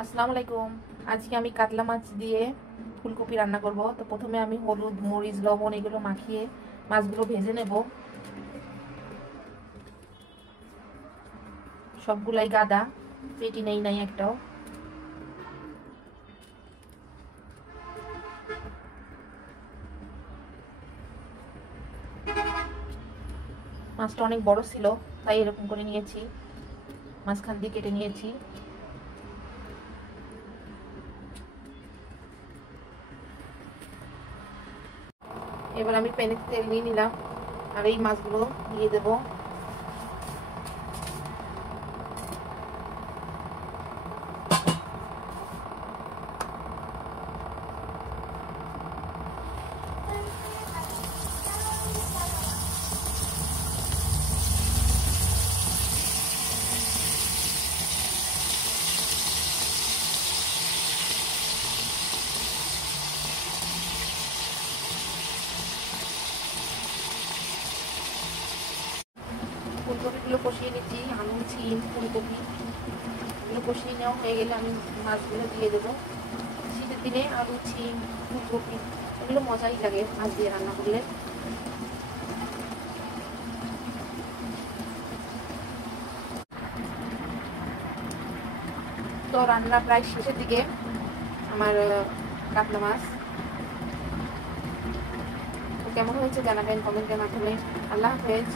আসসালামু আলাইকুম। আজকে আমি কাতলা মাছ দিয়ে ফুলকপি রান্না করব। তো প্রথমে আমি হলুদ, মরিচ, লবণ এগুলো মাখিয়ে মাছগুলো ভেজে নেব। সবগুলাই গাদা, পেটি নাই একটাও। মাছটা অনেক বড় ছিল, তাই এরকম করে নিয়েছি, মাঝখান দিয়ে কেটে নিয়েছি। এবার আমি প্যানে তেল নিয়ে নিলাম আর এই মাছগুলো দিয়ে দেবো। ফুলকপিগুলো কষিয়ে নিচ্ছি, আলু, সিম, ফুলকপি এগুলো কষিয়ে নেওয়া হয়ে গেলে আমি মাছগুলো দিয়ে দেবো। শীতের দিনে আলু, সিম, ফুলকপি এগুলো মজাই লাগে মাছ দিয়ে রান্না করলে। তো রান্না প্রায় শেষের দিকে আমার কাতলা মাছ। তো কেমন হয়েছে জানাবেন কমেন্টের মাধ্যমে। আল্লাহ হাফেজ।